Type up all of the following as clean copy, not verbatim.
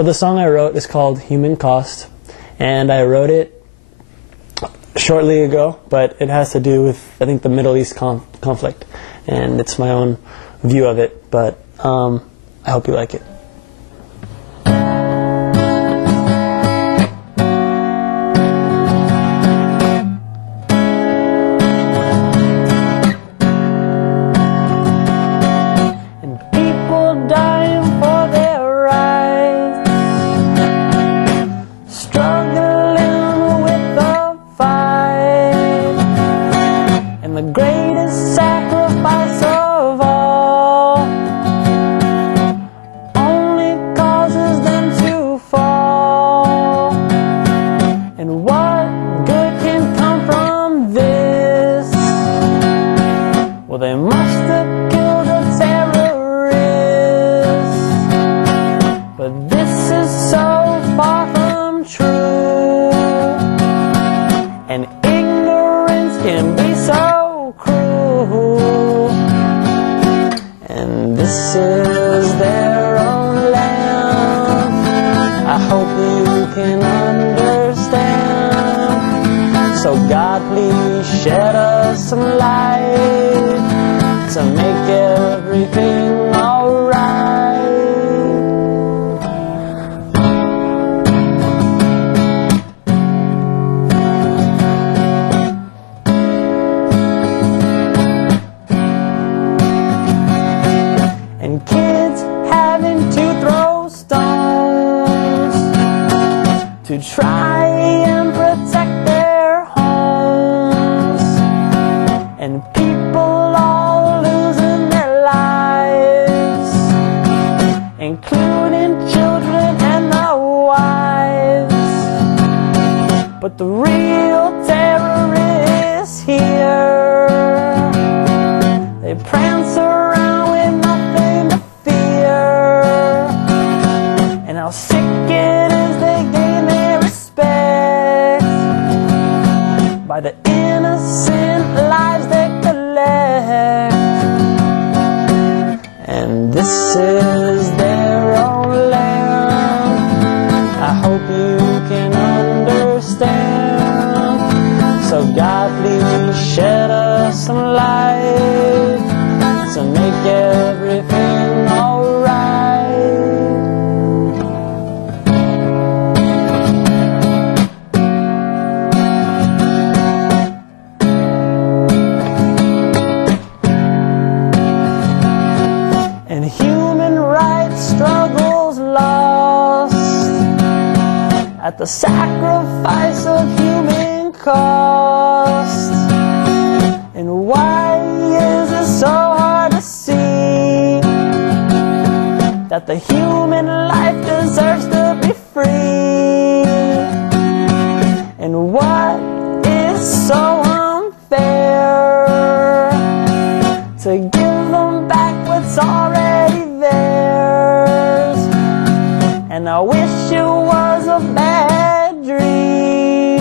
So the song I wrote is called Human Cost, and I wrote it shortly ago, but it has to do with, I think, the Middle East conflict, and it's my own view of it, but I hope you like it. The greatest sacrifice of all only causes them to fall. And what good can come from this? Well, they must have killed a terrorist, but this is so far from true, and ignorance can be so cruel. And this is their own land. I hope you can understand. So God, please shed us some light to make everything alright. And kids having to throw stones to try and protect their homes, and people all losing their lives, including children and their wives. But the real terror is here. They prance around with nothing to fear, and how sick it is they gain their respect by the innocent lives they collect. And this is their own land. I hope you can understand. So God, please shed us some light to make everything alright. And human rights struggles lost at the sacrifice of human cost. And why is it so hard to see that the human life deserves to be free? And what is so unfair to give them back what's already theirs? And I wish it was a bad dream,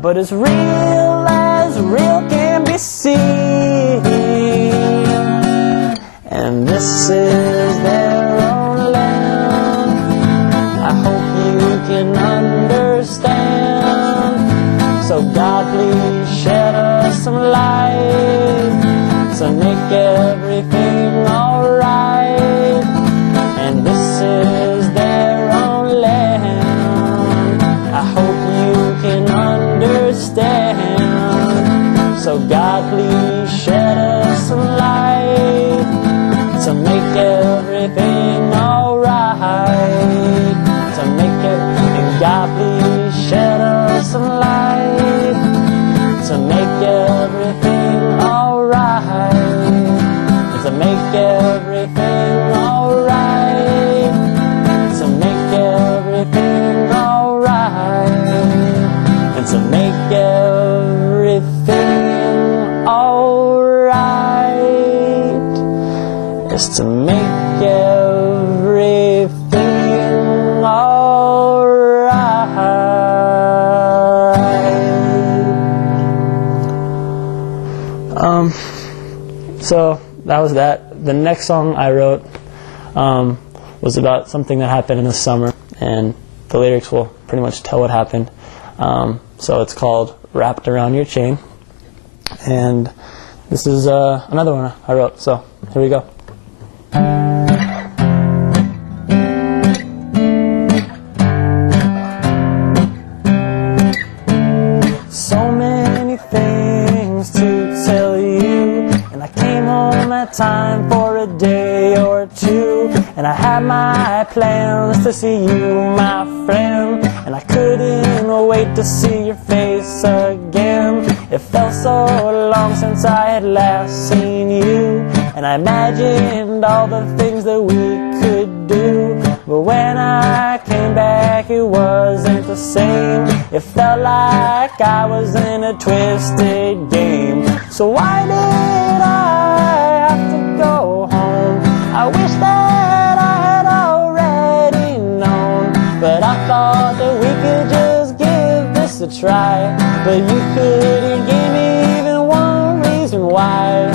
but as real can be seen. And this is their own land. I hope you can understand. So God, please shed us some light to make everything alright. And this is their own land. I hope you can understand. So God, please shed us some light to make everything alright. To make it, and God, please shed us some light to make everything alright. And to make everything alright. To make everything alright. And to make everything alright is to make everything alright. So that was that. The next song I wrote was about something that happened in the summer, and the lyrics will pretty much tell what happened. So it's called Wrapped Around Your Chain, and this is another one I wrote, so here we go. So many things to tell you, and I came home at time for a day or two, and I had my plans to see you, my friend, and I couldn't wait to see your face again. It felt so long since I had last seen you, and I imagined all the things that we could do, but when I came back it wasn't the same. It felt like I was in a twisted game. So why did I have to go home? I wish that I had already known, but I thought that we could just give this a try. But you couldn't give me even one reason why.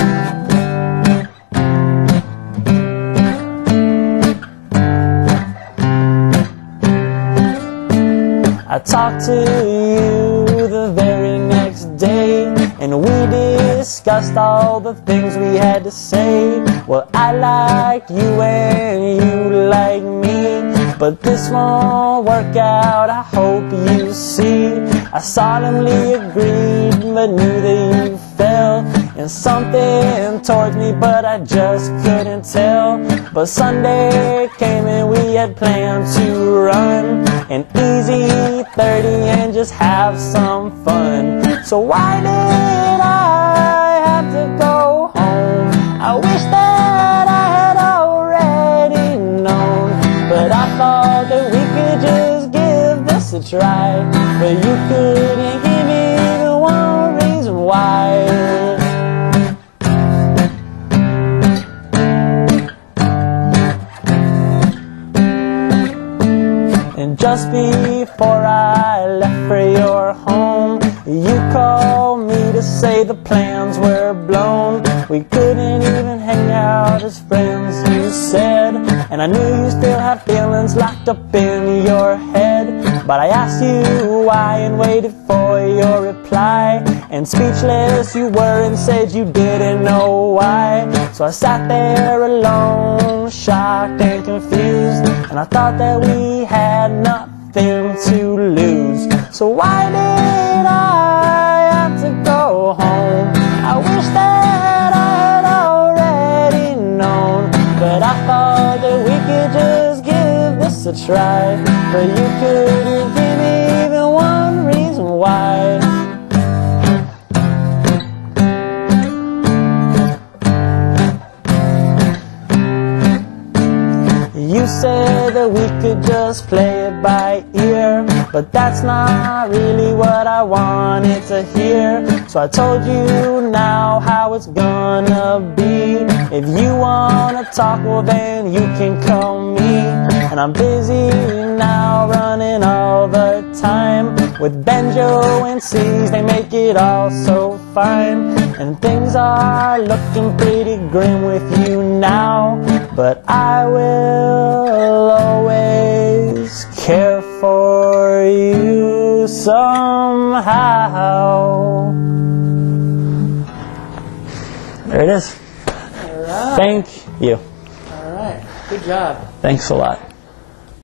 I talked to you the very next day, and we discussed all the things we had to say. Well, I liked you and you liked me, but this won't work out, I hope you see. I solemnly agreed, but knew that you fell in something towards me, but I just couldn't tell. But Sunday came and we had planned to run an easy 30 and just have some fun. So why did I have to go home? I wish that I had already known, but I thought that we could just give this a try. But you couldn't give me even one reason why. And just before I left for your home, you called me to say the plans were blown. We couldn't even hang out as friends, you said, and I knew you still had feelings locked up in your head. But I asked you why and waited for your reply, and speechless you were and said you didn't know why. So I sat there alone, shocked and confused, and I thought that we had nothing to lose. So why did I have to go home? I wish that I had already known, but I thought that we could just give this a try. But you couldn't give me even one reason why. You said that we could just play it by ear, but that's not really what I wanted to hear. So I told you now how it's gonna be. If you wanna talk, well then you can call me. And I'm busy now running all the time with banjo and C's, they make it all so fine. And things are looking pretty grim with you now, but I will always care for you somehow. There it is. All right. Thank you. All right. Good job. Thanks a lot.